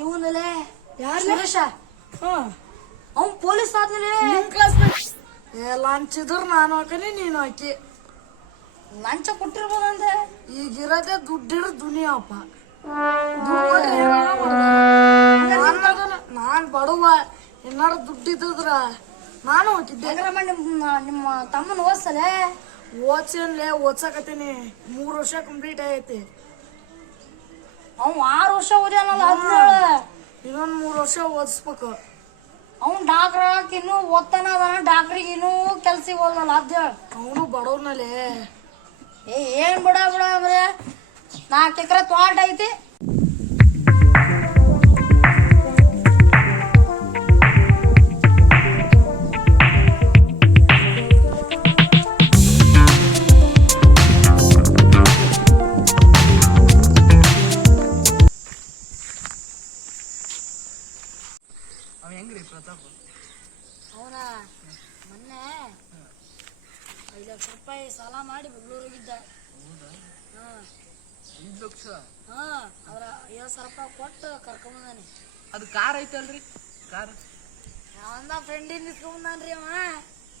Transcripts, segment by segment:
ಇವನಲ್ಲೇ ಯಾರು ಸುರೇಶ ಅವ್ನ್ ಪೊಲೀಸ್ ಆದ್ಮೇಲೆ ಲಂಚ್ ಇದ್ರ ನಾನು ಹಾಕನಿ ನೀನು ಹಾಕಿ ಲಂಚ ಕೊಟ್ಟಿರ್ಬೋದಂತೆ. ಈಗಿರೋದೇ ದುಡ್ಡಿರ ದುನಿಯಪ್ಪ. ನಾನ್ ಬಡವ, ಏನಾರು ದುಡ್ಡಿದ್ರ ನಾನು ಹೋಗಿದ್ದೆ. ನಿಮ್ಮ ತಮ್ಮನ ಓದ್ಸಲೆ ಓದ್ಸೇನ್ಲೆ ಓದ್ಸಕತ್ತೀನಿ. 3 ವರ್ಷ ಕಂಪ್ಲೀಟ್ ಆಗೈತಿ. ಅವ್ 6 ವರ್ಷ ಓದ್ಯಾನಲ್ಲ 17. ಇನ್ನೊಂದ್ 3 ವರ್ಷ ಓದಿಸ್ಬೇಕು. ಅವ್ನ್ ಡಾಕ್ಟರ್ ಆಗಕ್ ಇನ್ನೂ ಓದ್ತಾನ ಅದಾನ. ಡಾಕ್ಟ್ರಿಗೆ ಇನ್ನೂ ಕೆಲ್ಸ ಹೋಗಲ್ಲ ಅದ್ ಹೇಳ. ಅವನು ಬಡವನಲ್ಲೇ. ಏನ್ ಬಿಡ ಅಂದ್ರೆ 4 ಎಕರೆ ತೋಟ ಐತಿ. ಹೆಂಗ್ರಿ ಪ್ರತಾಪ್? ಅವನ ಮೊನ್ನೆ 5 ಲಕ್ಷ ರೂಪಾಯಿ ಸಾಲ ಮಾಡಿ ಬೆಂಗಳೂರಿಗಿದ್ದ. ಹೌದಾ? 5 ಲಕ್ಷ? ಅವ್ರ 50,000 ರೂಪಾಯಿ ಕೊಟ್ಟು ಕರ್ಕೊಂಬಂದಾನೆ. ಅದು ಕಾರ್ ಐತಲ್ರಿ? ಕಾರ್ ಯಾವಂದ ಫ್ರೆಂಡಿಂದ ಇಸ್ಕೊಂಬಂದಾನ್ರಿ ಅವ.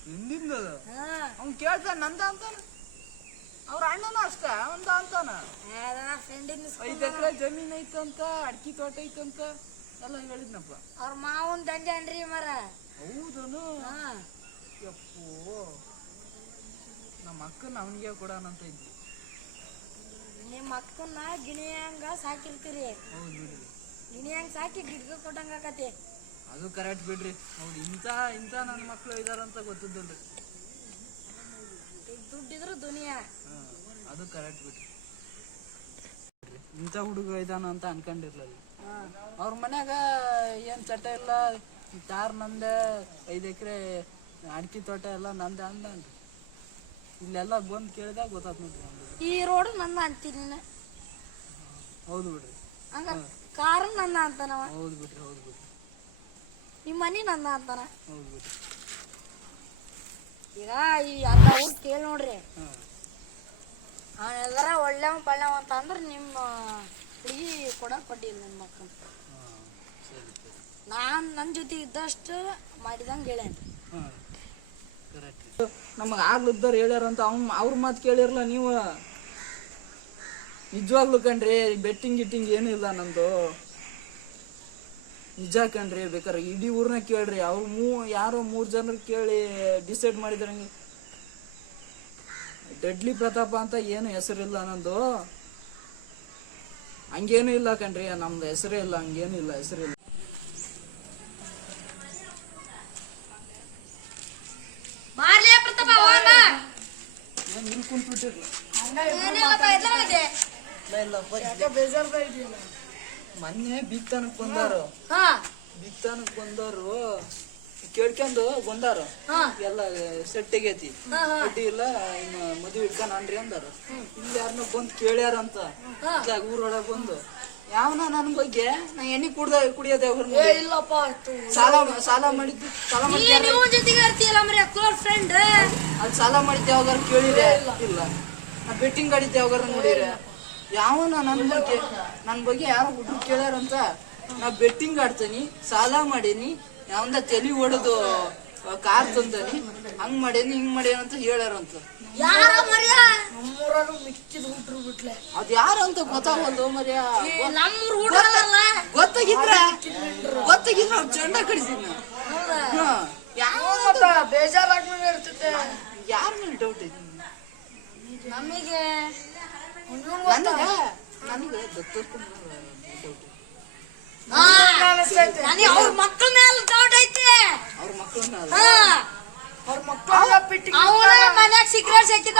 ಹಿಂದಿಂದ ಅವ್ನು ಕೇಳ್ತಾನ ನಂದ ಅಂತಾನ. ಅವ್ರ ಅಣ್ಣನ ಅಷ್ಟ ಅವಂದ ಅಂತಾನ. ಫ್ರೆಂಡಿಂದ 5 ಎಕರೆ ಜಮೀನ್ ಐತಂತ, ಅಡ್ಕಿ ತೋಟ ಐತಂತ ಎಲ್ಲ ಹೇಳಿದ್ನಪ್ಪ. ಅವ್ರ ಮಾವನ್ ದಂಡೆ ಅನ್ರಿ ಮರ. ಹೌದನು? ಯಪ್ಪೋ, ನಮ್ಮ ಅಕ್ಕನ ಅವನಿಗೆ ಕೊಡೋಣಂತ ಇದ್ವಿ. ನಿಮ್ಮ ಅಕ್ಕನ್ನ ಗಿಣಿಯಂಗ ಸಾಕಿರ್ತೀರಿ. ಹೌದು ಬಿಡ್ರಿ. ಗಿಣಿಯಂಗ್ ಸಾಕಿ ಗಿಡ್ಗ ಕೊಟ್ಟಂಗ ಆಕತಿ. ಅದು ಕರೆಕ್ಟ್ ಬಿಡ್ರಿ. ಹೌದು, ಇಂಥ ನನ್ನ ಮಕ್ಳು ಇದಾರಂತ ಗೊತ್ತಿದ್ದಲ್ರಿ. ದುಡ್ಡಿದ್ರು ದುನಿಯಾ. ಅದು ಕರೆಕ್ಟ್ ಬಿಡ್ರಿ. ಇಂಥ ಹುಡುಗ ಇದಾನ ಅಂತ ಅನ್ಕೊಂಡಿರ್ಲಿಲ್ಲ. ಅವ್ರ ಮನ್ಯಾಗ ಏನ್ ಚಟ ಇಲ್ಲ, ಕಾರ್ ನಂದೆ, 5 ಎಕರೆ ಅಡಿಕೆ ತೋಟ ಎಲ್ಲ ನಂದೆ ಅಂದನ್ರಿ. ಇಲ್ಲೆಲ್ಲ ಬಂದು ಕೇಳಿದಾಗ ಗೊತ್ತಾತ್ ನೋಡ್ರಿ. ಈ ರೋಡ್ ನನ್ನ ಅಂತೀನಿ. ಹೌದು ಬಿಡ್ರಿ. ಹಂಗ ಕಾರ್ ನನ್ನ ಅಂತಾನವ. ಹೌದು ಬಿಡ್ರಿ. ಹೌದು ಬಿಡ್ರಿ. ನಿಮ್ಮ ಮನಿ ನನ್ನ ಅಂತಾನ. ಹೌದು ಬಿಡ್ರಿ. ಈಗ ಈ ಅಂತ ಊರ್ ಕೇಳಿ ನೋಡ್ರಿ. ಅವನೆಲ್ಲರ ಒಳ್ಳೆವ ಪಳ್ಳೆವ ಅಂತ ಅಂದ್ರ ನಿಮ್ಮ ಹುಡುಗಿ ಕೊಡಕ್ ಕೊಟ್ಟಿಲ್ಲ ನನ್ನ ಮಕ್ಕಳು. ನಾನ್ ನನ್ನ ಜೊತೆ ಇದ್ದಷ್ಟು ಮಾಡಿದಂಗ ಹೇಳೇನ್ರಿ. ಕರೆಕ್ಟ್. ನಮಗ ಆಗ್ಲಿದ್ದವ್ರು ಹೇಳ್ಯಾರಂತ ಅವ್ರ ಮಾತು ಕೇಳಿರಲ್ಲ ನೀವು. ನಿಜವಾಗ್ಲು ಕಣ್ರಿ, ಬೆಟ್ಟಿಂಗ್ ಗಿಟ್ಟಿಂಗ್ ಏನೂ ಇಲ್ಲ ನಂದು. ನಿಜ ಕಣ್ರಿ. ಬೇಕಾರೆ ಇಡೀ ಊರ್ನ ಕೇಳ್ರಿ. ಅವ್ರು ಯಾರೋ 3 ಜನರು ಕೇಳಿ ಡಿಸೈಡ್ ಮಾಡಿದ್ರಂಗೆ. ಡೆಡ್ಲಿ ಪ್ರತಾಪ ಅಂತ ಏನು ಹೆಸರಿಲ್ಲ ನಂದು. ಹಂಗೇನು ಇಲ್ಲ ಕಣ್ರಿ, ನಮ್ದು ಹೆಸರೇ ಇಲ್ಲ. ಹಂಗೇನು ಇಲ್ಲ, ಹೆಸರಿಲ್ಲ. ಏನ್ ಇಲ್ಲಿ ಕುಂತ್ಬಿಟ್ಟಿರ್ಲಿ? ಮೊನ್ನೆ ಬಿತ್ತನಕ್ ಬಂದಾರು. ಬಿತ್ತನಕ್ ಬಂದವರು ಕೇಳ್ಕೊಂಡು ಬಂದಾರು. ಎಲ್ಲ ಸೆಟ್ ಆಗೈತಿ, ಅಡ್ಡಿ ಇಲ್ಲ, ಇನ್ನು ಮದುವೆ ಇಟ್ಕೊಂಡ್ರಿ ಅಂದಾರು. ಇಲ್ಲಿ ಯಾರನ್ನ ಬಂದ್ ಕೇಳ್ಯಾರಂತ ಊರೊಳಗ ಬಂದು. ಯಾವನ ನನ್ ಬಗ್ಗೆ ನಾ ಎಣ್ಣೆ ಕುಡಿಯೋದೆ ಇಲ್ಲಪ್ಪ. ಸಾಲ ಮಾಡಿದ್ದು ಅದು ಸಾಲ ಮಾಡಿದ್ದೆ ಯಾವಾಗಾರ ಕೇಳಿದೆ ಇಲ್ಲ. ನಾ ಬೆಟ್ಟಿಂಗ್ ಆಡಿದ್ದೆ ಯಾವಾಗಾರ ನೋಡಿದ್ರೆ. ಯಾವನ ನನ್ ಬಗ್ಗೆ ಯಾರೋ ಹುಡುಗ ಕೇಳ್ಯಾರಂತ. ನಾ ಬೆಟ್ಟಿಂಗ್ ಆಡ್ತೀನಿ, ಸಾಲ ಮಾಡೀನಿ, ಯಾವಂದ ತಲೆ ಹೊಡೆದು ಕಾರ್ ತಂದನಿ, ಹಂಗ್ ಮಾಡೇನಿ ಹಿಂಗ್ ಮಾಡೇನಿ ಅಂತ ಹೇಳ್ಯಾರಂತ. ನಮ್ಮೂರಾಗ ಮಿಕ್ಕಿದ್ ಹುಟ್ರು ಬಿಟ್ಲೆ. ಅದ್ ಯಾರು ಅಂತ ಗೊತ್ತಾಗಲ್ದು ಮರ್ಯ. ಗೊತ್ತಾಗಿದ್ರ ಅವ್ರು ಚಂಡ ಕಡಿಸಿದ್ನ. ಬೇಜಾರಾಗ್ಮೇಲೆ ಇರ್ತೈತೆ. ಯಾರ ಮೇಲೆ ಡೌಟ್ ಐತಿ ನಮಗೆ? ನನಗೆ ದತ್ತಕ್ಕೂ ಅವ್ರ ಮಕ್ಕಳ ಮೇಲೆ ಡೌಟ್ ಐತಿ. ಅವ್ರ ಮಕ್ಕಳ ಮೇಲೆ ಮನ್ಯಾಗ ಸಿಕ್ರೆ ಸಿಕ್ಕಿದ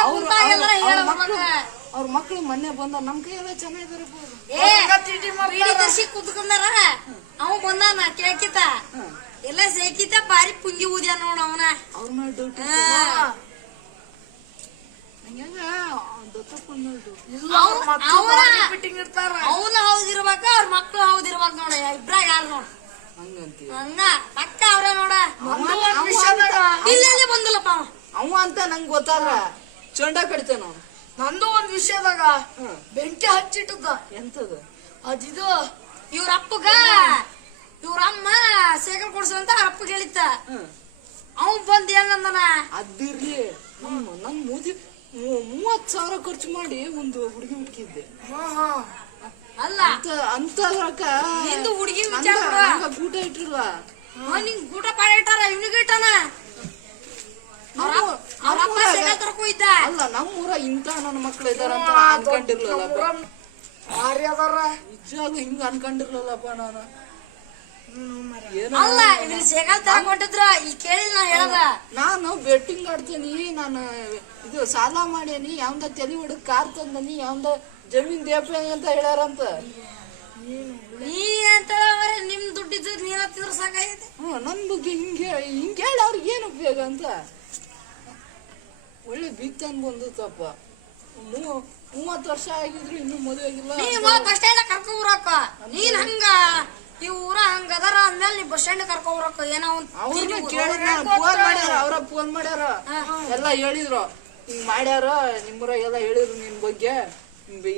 ಅವ್ರ ಮಕ್ಳು ಮೊನ್ನೆ ಬಂದ ನಮ್ ಕೈ ಎಲ್ಲ ಚೆನ್ನಾಗಿದಾರೆ. ಕುತ್ಕೊಂಡಾರ. ಅವ ಬಂದಾನ ಕೇಳ್ಕಿತ ಎಲ್ಲ ಸೇಕಿತ ಬಾರಿ ಪುಂಗಿ ಊದ್ಯ ನೋಡ ಅವನ. ಅವ್ರ ಮೇಲೆ ಡೌಟ್. ಅವನು ಹೌದಿರ್ಬೇಕ, ಅವ್ರ ಮಕ್ಳು ಹೌದಿರ್ಬೇಕ ನೋಡ. ಇಬ್ರಾಗ ಯಾರು ನೋಡ ಹಂಗ ಪಕ್ಕ ಅವ್ರ ನೋಡ. ಇಲ್ಲೇ ಬಂದಿಲ್ಲಪ್ಪ ಅವ ಅಂತ ನಂಗೆ ಗೊತ್ತಲ್ಲ. ಚಂಡ ಕಡಿತಾನ. ನಂದು ಒಂದ್ ವಿಷಯದಾಗ ಬೆಂಕಿ ಹಚ್ಚಿಟ್ಟದ. ಎಂತದ? ಅದಿದು ಇವ್ರ ಅಪ್ಪಗ ಇವ್ರ ಅಮ್ಮ ಸೈಕಲ್ ಕೊಡ್ಸಂತ ಅವ್ರ ಅಪ್ಪಗೆ ಹೇಳಿತ್ತ ಅವ್ನ್ ಬಂದ್ ಏನಂದನ ಅದಿರ್ಲಿ ನನ್ ಮೋದಿ 30,000 ಖರ್ಚು ಮಾಡಿ ಒಂದು ಹುಡುಗಿ ಹುಡುಕಿದ್ದೆ. ಅಲ್ಲ ಅಂತ ರೊಕ್ಕ ನಿಂದು ಹುಡುಗಿ ವಿಚಾರ ಊಟ ಇಟ್ಟಿಲ್ವಾ? ನಿಂಗ್ ಊಟ ಪಾಡ ಇಟ್ಟಾರ ಇವ್ನಿಗೆ ಇಟ್ಟಾನ. ಅವ್ರ ಅಪ್ಪ ಸೈಕಲ್ ತರಕೋ ಇದ್ದ. ಅಲ್ಲ ನಮ್ಮೂರ ಇಂತ ನನ್ನ ಮಕ್ಳು ಇದಾರ ಅಂತ ಅನ್ಕೊಂಡಿರ್ಲಿಲ್ಲಪ್ಪ. ನಿಜವಾಗ್ಲೂ ಹಿಂಗ ಅನ್ಕೊಂಡಿರ್ಲಿಲ್ಲಪ್ಪ ನಾನು. ಅಲ್ಲ ಇವ್ರು ಸೈಕಲ್ ತಗೊಂಡಿದ್ರ ಇಲ್ಲಿ ಕೇಳಿಲ್ಲ ನಾ ಹೇಳದ. ನಾನು ಬೆಟ್ಟಿಂಗ್ ಆಡ್ತೀನಿ, ನಾನು ಇದು ಸಾಲ ಮಾಡೇನಿ, ಯಾವ್ದ ತಲೆ ಹುಡುಗ ಕಾರ್ ತಂದನಿ, ಯಾವ್ದ ಜಮೀನ್ ದೇಪ ಅಂತ ಹೇಳ್ಯಾರಂತ. ನೀ ಅಂತ ನಿಮ್ ದುಡ್ಡಿದ್ದು ನೀನ್ ಹತ್ತಿದ್ರ ಸಾಕಾಗೈತೆ. ನನ್ ಬಗ್ಗೆ ಹಿಂಗ ಹೇಳಿ ಅವ್ರಿಗೆ ಏನ್ ಉಪಯೋಗ ಅಂತ. ಒಳ್ಳೆ ಬೀಗ್ತಾನ್ ಬಂದಪ್ಪ. 30 ವರ್ಷ ಆಗಿದ್ರು ಇನ್ನೂ ಮದುವೆ ಆಗಿಲ್ಲ. ನೀ ಬಸ್ ಸ್ಟ್ಯಾಂಡ್ ಕರ್ಕೊ ಬರಾಕ ನೀನ್ ಹಂಗ ಈ ಊರ ಹಂಗ ಅದರ ಅಂದ್ಮೇಲೆ ನೀ ಬಸ್ ಸ್ಟ್ಯಾಂಡ್ ಕರ್ಕೊ ಬರಾಕ ಏನೋ ಅವ್ರನ್ನ ಕೇಳಿದ್ರ ಫೋನ್ ಮಾಡ್ಯಾರ, ಅವ್ರ ಫೋನ್ ಮಾಡ್ಯಾರ, ಎಲ್ಲಾ ಹೇಳಿದ್ರು ಹಿಂಗ್ ಮಾಡ್ಯಾರ ನಿಮ್ಮೂರ ಎಲ್ಲ ಹೇಳಿದ್ರು ನಿನ್ ಬಗ್ಗೆ,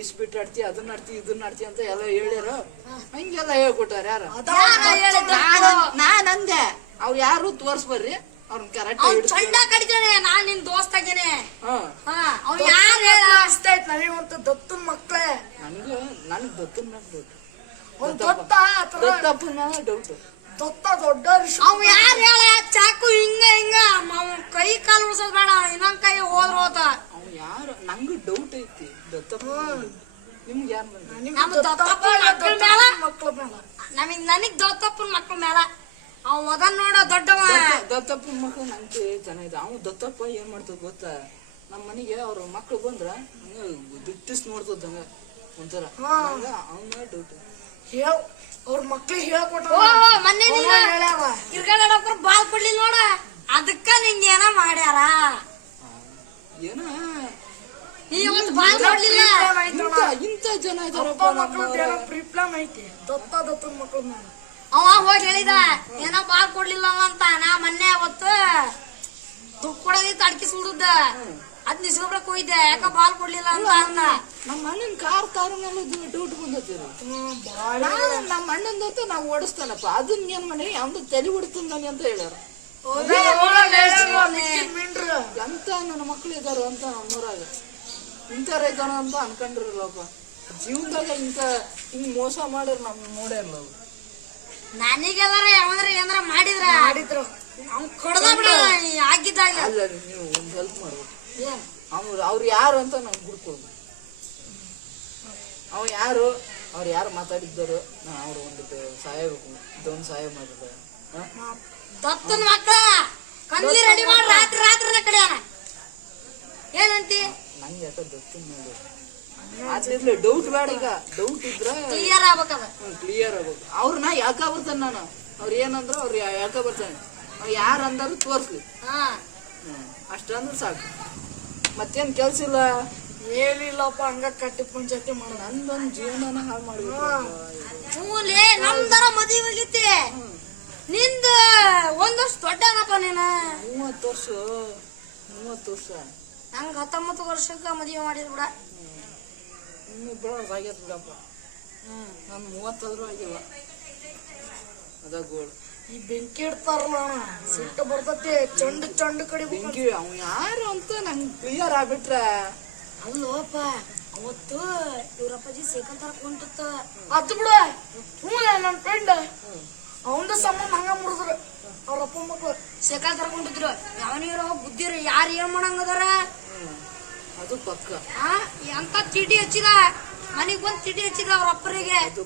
ಇಸ್ಬಿಟ್ಟು ಆಡ್ತಿ ಅದನ್ನ ಆಡ್ತಿ ಇದನ್ನ ಆಡ್ತಿ ಅಂತ ಎಲ್ಲ ಹೇಳ್ಯಾರ. ಹಂಗೆಲ್ಲ ಹೇಳ್ಕೊಟ್ಟಾರ. ಯಾರು ನಾನ್ ಅಂದೆ ಅವ್ರು ಯಾರು ತೋರ್ಸ್ಬರ್ರಿ ಅವ್ರನ್ನ ಕರೆಕ್ಟ್ ಚಂಡ ಕಡಿತಾನೆ. ನಾನ್ ನಿನ್ ದೋಸ್ತ ಆಗೇನೆ. ಅವ್ರು ಯಾರು ಹೇಳ ಅಷ್ಟೈತ್ ನನಗಂತ ದತ್ತನ್ ಮಕ್ಳೇ. ನನ್ಗ್ ದತ್ತನ್ ಮ್ಯಾಗ ದತ್ತಪ್ಪನ ಡೌಟ್. ದತ್ತ ದೊಡ್ಡ ಅವ್ ಯಾರು ಹೇಳ ಚಾಕು ಹಿಂಗ ಹಿಂಗ ಕೈ ಕಾಲು ಉಳ್ಸೋದ್ ಬೇಡ, ಇನ್ನೊಂದ್ ಕೈ ಹೋದ್ರ ಹೋತ. ಅವ್ ಯಾರು ನಂಗೂ ಡೌಟ್ ಐತಿ. ದತ್ತಪ್ಪ ನಿಮ್ಗೆ ಯಾರು ನನಗ್ ದತ್ತಪ್ಪನ ಮಕ್ಳ ಮೇಲ ಅವ್ ಮಗನ್ ನೋಡ ದೊಡ್ಡವ. ದತ್ತಪ್ಪನ ಮಕ್ಳು ನಂಗೆ ಜನ ಇದೆ. ಅವ್ ದತ್ತಪ್ಪ ಏನ್ ಮಾಡ್ತದ ಗೊತ್ತಾ, ನಮ್ ಮನೆಗೆ ಅವ್ರ ಮಕ್ಳು ಬಂದ್ರ ದಿಟ್ಟಿಸ್ ನೋಡ್ತದಂಗ ಒಂಥರ. ಅವನ ಡೌಟ್ ಅವ್ರ ಮಕ್ಳಿಗೆ ಹೇಳ್ಕೊಟ್ಟ ಮೊನ್ನೆ ಕ್ರಿಕೆಟ್ ಬಾಲ್ ಕೊಡ್ಲಿಲ್ಲ ನೋಡ, ಅದಕ್ಕ ನಿಂಗೆ ಏನ ಮಾಡ್ಯಾರ. ಏನ ಇವತ್ತು ಬಾಲ್ ಕೊಡ್ಲಿಲ್ಲ. ಇಂತ ಜನ ಇದಾರಪ್ಪ ಪ್ರಿಪ್ಲಾನ್ ಐತಿ ದತ್ತ ದತ್ತನ ಮಕ್ಳ ಮೇಲೆ. ಅವ ಹೋಗಿ ಹೇಳಿದ ಏನೋ ಬಾಲ್ ಕೊಡ್ಲಿಲ್ಲ ಅಂತ. ನಾ ಮೊನ್ನೆ ಅವತ್ತು ದುಡ್ಡು ಕೊಡೋದಿತ್ತು ಅಡ್ಕಿ ಸುಡುದ, ಅದ್ ನಿಸ್ಕೊಬ್ರಕ್ ಹೋಯ್ದೆ ಯಾಕ ಬಾಲ್ ಕೊಡ್ಲಿಲ್ಲ ಅಂತ ಅಂದ. ನಮ್ಮ ಅಣ್ಣನ್ ಕಾರ್ ತಾರನೆಲ್ಲ ಡೌಟ್ ಬಂದತ್ತೀರ. ನಮ್ಮ ಅಣ್ಣಂದಂತೂ ನಾವ್ ಓಡಿಸ್ತಾನಪ್ಪ, ಅದನ್ನ ಏನ್ ಮಾಡಿ ಯಾವ್ದು ತಲೆ ಹೊಡಿತಾನೆ ಅಂತ ಹೇಳ್ಯಾರ. ಎಂತ ನನ್ನ ಮಕ್ಳು ಇದಾರ ಅಂತ ನಮ್ಮೂರಾಗ ಇಂಥವ್ರ ಇದಾರ ಅಂತ ಅನ್ಕೊಂಡಿರಲ್ಲಪ್ಪ. ಜೀವನದಾಗ ಹಿಂಗ್ ಮೋಸ ಮಾಡ್ಯಾರ ನಮ್ ನೋಡೇ ಇಲ್ಲ. ನನಗೆಲ್ಲಾರ ಯಾವಂದ್ರ ಏನಾರ ಮಾಡಿದ್ರು ಅವ್ನ್ ಕೊಡದ ಬಿಡ ಆಗಿದ್ದಾಗ. ಅಲ್ಲ ನೀವು ಒಂದ್ ಹೆಲ್ಪ್ ಮಾಡ್ಬೇಕು. ಅವ್ರು ಯಾರು ಅಂತ ನಂಗೆ ಹುಡ್ಕೋದು. ಅವ್ರು ಯಾರು ಮಾತಾಡಿದ್ದರು, ಅವ್ರು ಒಂದು ಸಹಾಯ ಇದೊಂದು ಸಹಾಯ ಮಾಡಿದ. ದತ್ತನ ಮಕ್ಕಳ ಕನ್ಲಿ ರೆಡಿ ಮಾಡಿ ರಾತ್ರಿ ರಾತ್ರಿ ಕಡೆ ಏನಂತಿ. ನಂಗೆ ಯಾಕ ದತ್ತನ ನೋಡಿ ಅದ್ರಲ್ಲಿ ಡೌಟ್ ಬೇಡ. ಈಗ ಡೌಟ್ ಇದ್ರ ಕ್ಲಿಯರ್ ಆಗ್ಬೇಕದ, ಕ್ಲಿಯರ್ ಆಗ್ಬೇಕು. ಅವ್ರನ್ನ ಯಾಕ ಬರ್ತಾನೆ ನಾನು, ಅವ್ರ ಏನಂದ್ರ ಅವ್ರು ಯಾಕ ಬರ್ತಾನೆ, ಅವ್ರು ಯಾರು ಅಂದಾರು ತೋರ್ಸ್ಲಿ ಅಷ್ಟಂದ್ರೆ ಸಾಕು. ಮತ್ತೇನ್ ಕೆಲ್ಸ ಇಲ್ಲ ಏನಿಲ್ಲಪ್ಪ. ಹಂಗ ಕಟ್ಟಿ ಪಂಚಾಯತಿ ಮಾಡ ನಂದೊಂದ್ ಜೀವನನ ಹಾಳು ಮಾಡ್ಬೇಕು. ನಮ್ದರ ಮದುವೆ ಹೋಗಿತ್ತಿ, ನಿಂದ 1 ವರ್ಷ ದೊಡ್ಡನಪ್ಪ ನೀನ. 30 ವರ್ಷ ನಂಗ 19 ವರ್ಷಕ್ಕ ಮದುವೆ ಮಾಡಿದ್ ಬಿಡ. ಆಗ್ಯದ ಬಿಡಪ್ಪ. ನನ್ 30 ಆಗಿಲ್ಲ. ಅದ ಗೋಳ್. ಈ ಬೆಂಕಿ ಇಡ್ತಾರಲ್ಲ ಸಿಟ್ಟು ಬರ್ತತಿ. ಚಂಡ್ ಕಡಿ ಬೆಂಕಿ ಅವ್ ಯಾರು ಅಂತ ನಂಗೆ ಕ್ಲಿಯರ್ ಆಗ್ಬಿಟ್ರ. ಅಲ್ಲೋಪ ಅವತ್ತು ಇವ್ರಪ್ಪಾಜಿ ಸೈಕಲ್ ತರಕ್ ಹೊಂಟತ್ತ. ಅದ್ ಬಿಡ. ನನ್ ಫ್ರೆಂಡ್ ಅವಂದ ಸಂಬಂಧ ಹಂಗ ಮುರಿದ್ರು ಅವ್ರಪ್ಪ ಮಕ್ಳು ಸೈಕಲ್ ತರಕ್ ಹೊಂಟಿದ್ರು. ಯಾವನಿರೋ ಬುದ್ಧಿರ ಯಾರು ಏನ್ ಮಾಡಂಗದಾರ. ಅದು ಪಕ್ಕ ಅಂತ ಚೀಟಿ ಹಚ್ಚಿದ, ಮನಿಗ್ ಬಂದ್ ಚೀಟಿ ಹಚ್ಚಿದ ಅವ್ರ ಅಪ್ಪರಿಗೆ.